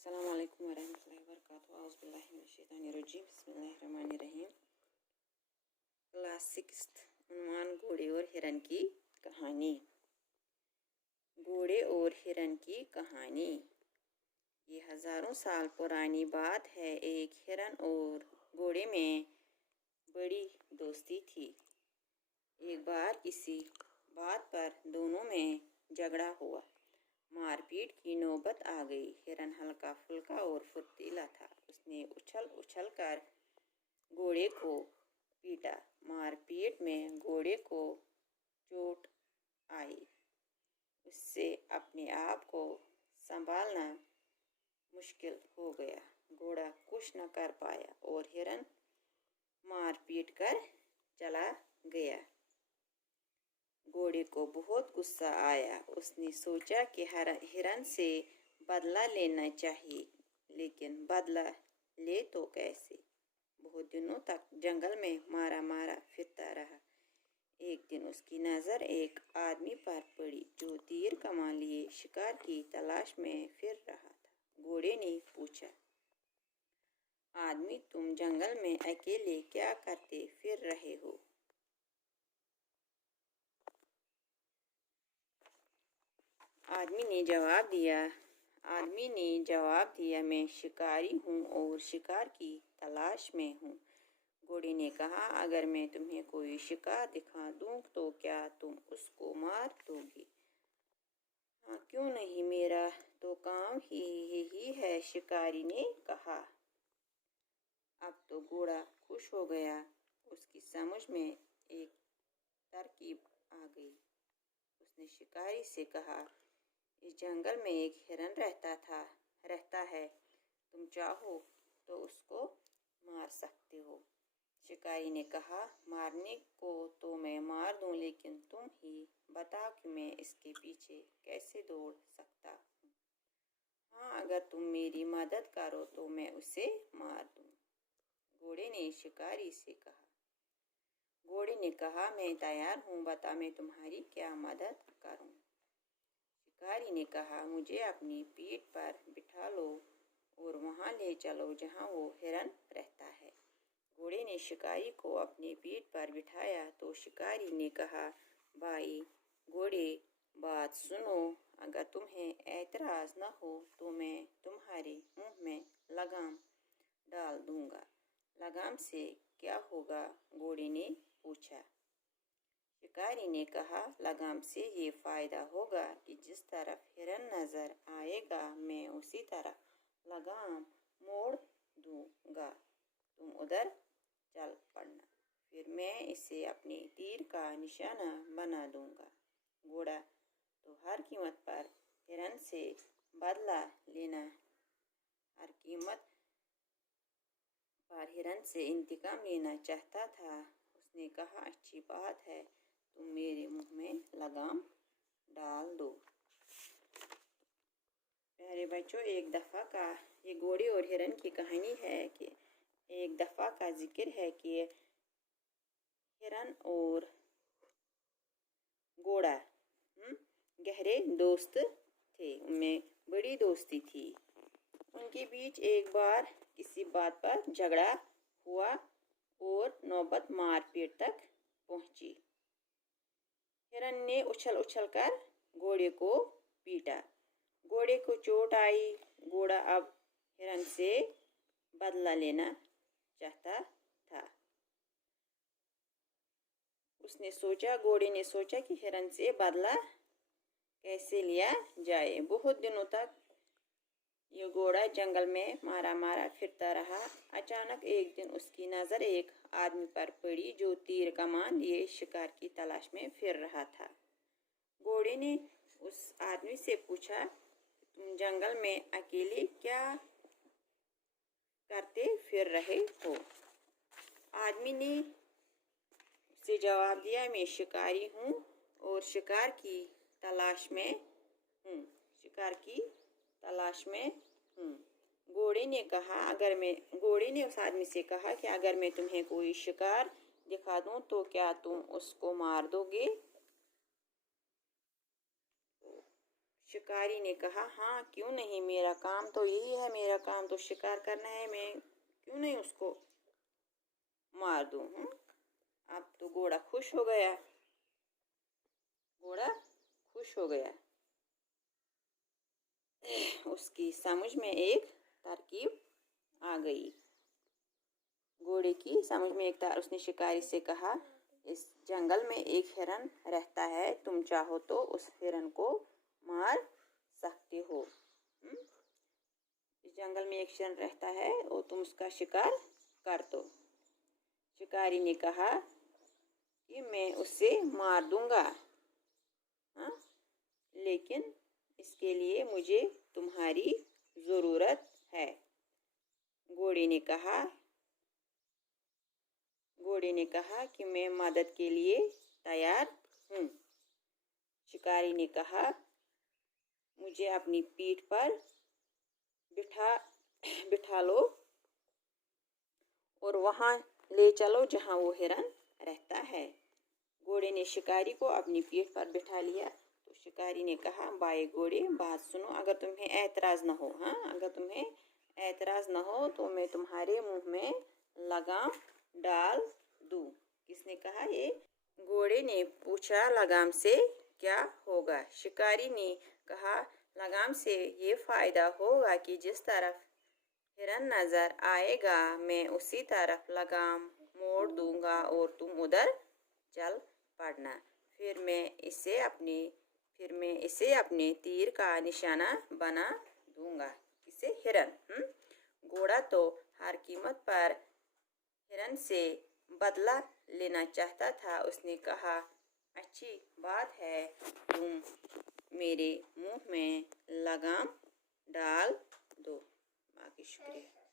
अस्सलाम वालेकुम वरहमतुल्लाहि वबरकातुहू। औज़ु बिल्लाहि मिनश्शैतानिर्रजीम। बिस्मिल्लाहिर्रहमानिर्रहीम। क्लास 6 उन्वान घोड़े और हिरन की कहानी। घोड़े और हिरन की कहानी। ये हज़ारों साल पुरानी बात है। एक हिरन और घोड़े में बड़ी दोस्ती थी। एक बार किसी बात पर दोनों में झगड़ा हुआ। मारपीट की नौबत आ गई। हिरन हल्का फुल्का और फुर्तीला था। उसने उछल उछल कर घोड़े को पीटा। मारपीट में घोड़े को चोट आई। उससे अपने आप को संभालना मुश्किल हो गया। घोड़ा कुछ न कर पाया और हिरन मारपीट कर चला गया। घोड़े को बहुत गुस्सा आया। उसने सोचा कि हिरन से बदला लेना चाहिए, लेकिन बदला ले तो कैसे। बहुत दिनों तक जंगल में मारा मारा फिरता रहा। एक दिन उसकी नज़र एक आदमी पर पड़ी जो तीर कमान लिए शिकार की तलाश में फिर रहा था। घोड़े ने पूछा, आदमी, तुम जंगल में अकेले क्या करते फिर रहे हो? आदमी ने जवाब दिया, मैं शिकारी हूँ और शिकार की तलाश में हूँ। घोड़े ने कहा, अगर मैं तुम्हें कोई शिकार दिखा दूँ तो क्या तुम उसको मार दोगे? हाँ, क्यों नहीं, मेरा तो काम ही यही है, शिकारी ने कहा। अब तो घोड़ा खुश हो गया। उसकी समझ में एक तरकीब आ गई। उसने शिकारी से कहा, इस जंगल में एक हिरन रहता है। तुम चाहो तो उसको मार सकते हो। शिकारी ने कहा, मारने को तो मैं मार दूं, लेकिन तुम ही बताओ कि मैं इसके पीछे कैसे दौड़ सकता हूँ। हाँ, अगर तुम मेरी मदद करो तो मैं उसे मार दूं। घोड़े ने शिकारी से कहा। घोड़े ने कहा, मैं तैयार हूँ, बता मैं तुम्हारी क्या मदद करूँ। शिकारी ने कहा, मुझे अपनी पीठ पर बिठा लो और वहाँ ले चलो जहाँ वो हिरन रहता है। घोड़े ने शिकारी को अपनी पीठ पर बिठाया तो शिकारी ने कहा, भाई घोड़े, बात सुनो, अगर तुम्हें ऐतराज़ न हो तो मैं तुम्हारे मुंह में लगाम डाल दूंगा। लगाम से क्या होगा? घोड़े ने पूछा। शिकारी ने कहा, लगाम से ये फ़ायदा होगा कि जिस तरफ हिरन नज़र आएगा मैं उसी तरफ लगाम मोड़ दूंगा। तुम उधर चल पड़ना, फिर मैं इसे अपने तीर का निशाना बना दूंगा। घोड़ा तो हर कीमत पर हिरन से बदला लेना, हर कीमत पर हिरन से इंतकाम लेना चाहता था। उसने कहा, अच्छी बात है, तुम मेरे मुंह में लगाम डाल दो। प्यारे बच्चों, एक दफ़ा का ये घोड़े और हिरन की कहानी है कि एक दफ़ा का जिक्र है कि हिरन और घोड़ा गहरे दोस्त थे। उनमें बड़ी दोस्ती थी। उनके बीच एक बार किसी बात पर झगड़ा हुआ और नौबत मारपीट तक पहुंची। हिरन ने उछल उछल कर घोड़े को पीटा। घोड़े को चोट आई। घोड़ा अब हिरन से बदला लेना चाहता था। घोड़े ने सोचा कि हिरन से बदला कैसे लिया जाए। बहुत दिनों तक ये घोड़ा जंगल में मारा मारा फिरता रहा। अचानक एक दिन उसकी नज़र एक आदमी पर पड़ी जो तीर कमान लिए शिकार की तलाश में फिर रहा था। घोड़े ने उस आदमी से पूछा, तुम जंगल में अकेले क्या करते फिर रहे हो? आदमी ने उसे जवाब दिया, मैं शिकारी हूँ और शिकार की तलाश में हूँ। घोड़े ने उस आदमी से कहा कि अगर मैं तुम्हें कोई शिकार दिखा दूँ तो क्या तुम उसको मार दोगे? शिकारी ने कहा, हाँ क्यों नहीं, मेरा काम तो यही है, मेरा काम तो शिकार करना है, मैं क्यों नहीं उसको मार दूँ। अब तो घोड़ा खुश हो गया, घोड़ा खुश हो गया। उसकी समझ में एक तरकीब आ गई, घोड़े की समझ में एक उसने शिकारी से कहा, इस जंगल में एक हिरन रहता है, तुम चाहो तो उस हिरन को मार सकते हो। इस जंगल में एक हिरन रहता है और तुम उसका शिकार कर दो। शिकारी ने कहा कि मैं उसे मार दूंगा, लेकिन इसके लिए मुझे तुम्हारी ज़रूरत है। घोड़े ने कहा कि मैं मदद के लिए तैयार हूँ। शिकारी ने कहा, मुझे अपनी पीठ पर बिठा लो और वहाँ ले चलो जहाँ वो हिरन रहता है। घोड़े ने शिकारी को अपनी पीठ पर बिठा लिया। तो शिकारी ने कहा, भाई घोड़े बात सुनो, अगर तुम्हें ऐतराज़ न हो, अगर तुम्हें ऐतराज़ न हो तो मैं तुम्हारे मुंह में लगाम डाल दूँ। किसने कहा ये? घोड़े ने पूछा, लगाम से क्या होगा? शिकारी ने कहा, लगाम से ये फ़ायदा होगा कि जिस तरफ हिरन नज़र आएगा मैं उसी तरफ लगाम मोड़ दूंगा और तुम उधर चल पड़ना। फिर मैं इसे अपने तीर का निशाना बना दूंगा। किसे? हिरन। घोड़ा तो हर कीमत पर हिरन से बदला लेना चाहता था। उसने कहा, अच्छी बात है, तुम मेरे मुंह में लगाम डाल दो। बाकी शुक्रिया।